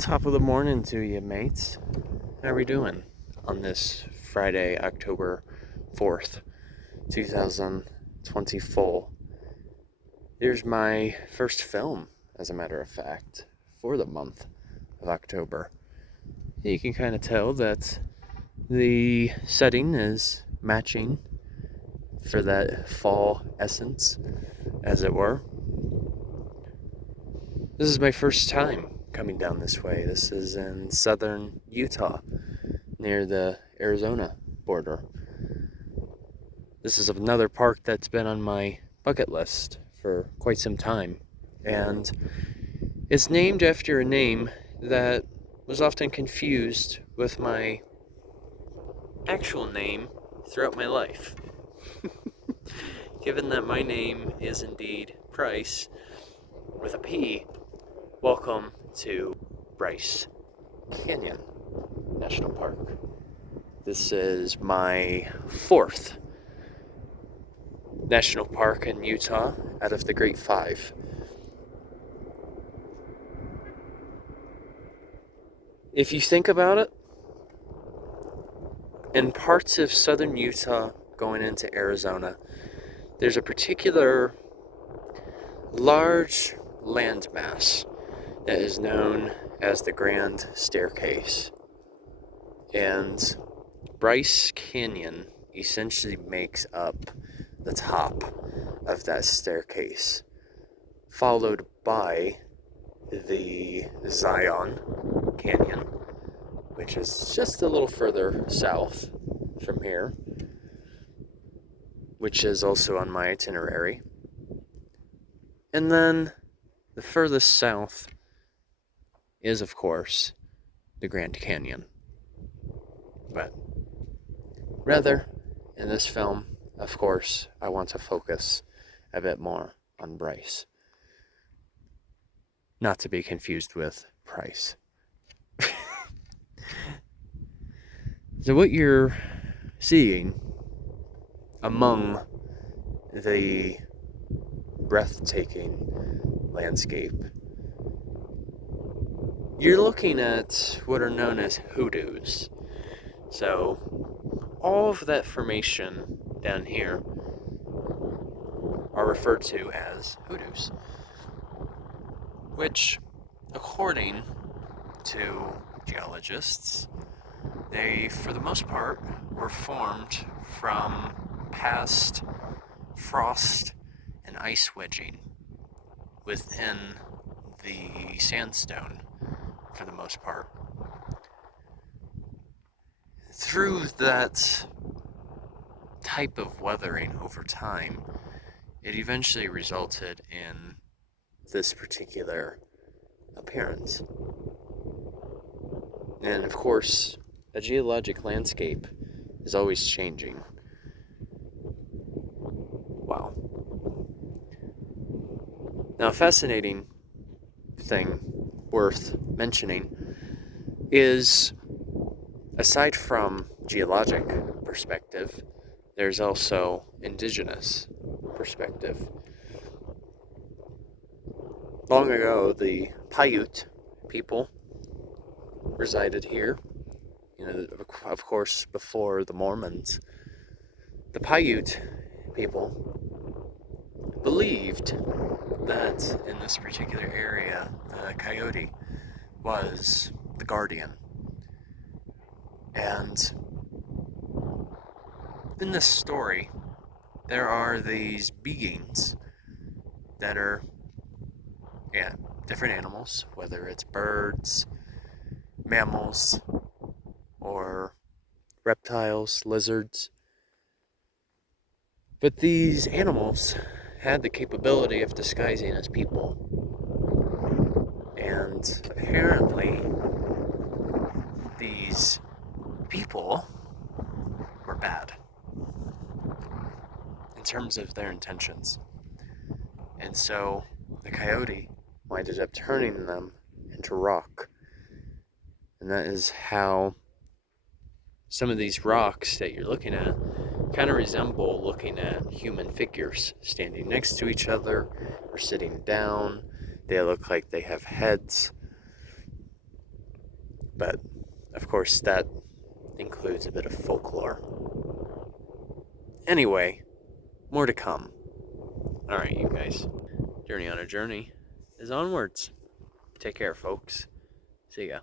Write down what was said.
Top of the morning to you, mates. How are we doing on this Friday, October 4th, 2024? Here's my first film, as a matter of fact, for the month of October. You can kind of tell that the setting is matching for that fall essence, as it were. This is my first time coming down this way. This is in southern Utah, near the Arizona border. This is another park that's been on my bucket list for quite some time, and it's named after a name that was often confused with my actual name throughout my life. Given that my name is indeed Pryce with a P, welcome to Bryce Canyon National Park. This is my fourth national park in Utah out of the Great Five. If you think about it, in parts of southern Utah going into Arizona, there's a particular large landmass that is known as the Grand Staircase. And Bryce Canyon essentially makes up the top of that staircase, followed by the Zion Canyon, which is just a little further south from here, which is also on my itinerary. And then the furthest south is, of course, the Grand Canyon. But rather, in this film, of course, I want to focus a bit more on Bryce. Not to be confused with Pryce. So what you're seeing among the breathtaking landscape, you're looking at what are known as hoodoos. So all of that formation down here are referred to as hoodoos, which, according to geologists, they, for the most part, were formed from past frost and ice wedging within the sandstone, for the most part. Through that type of weathering over time, it eventually resulted in this particular appearance. And of course, a geologic landscape is always changing. Wow. Now, a fascinating thing worth mentioning is, aside from geologic perspective, there's also indigenous perspective. Long ago, the Paiute people resided here. Of course, before the Mormons. The Paiute people believed that in this particular area, the coyote was the guardian. And in this story, there are these beings that are, different animals, whether it's birds, mammals, or reptiles, lizards. But these animals had the capability of disguising as people. And apparently, these people were bad in terms of their intentions. And so the coyote winded up turning them into rock. And that is how some of these rocks that you're looking at kind of resemble looking at human figures standing next to each other or sitting down. They look like they have heads. but of course that includes a bit of folklore. Anyway, more to come. Alright, you guys. Journey on a Journey is onwards. Take care, folks. See ya.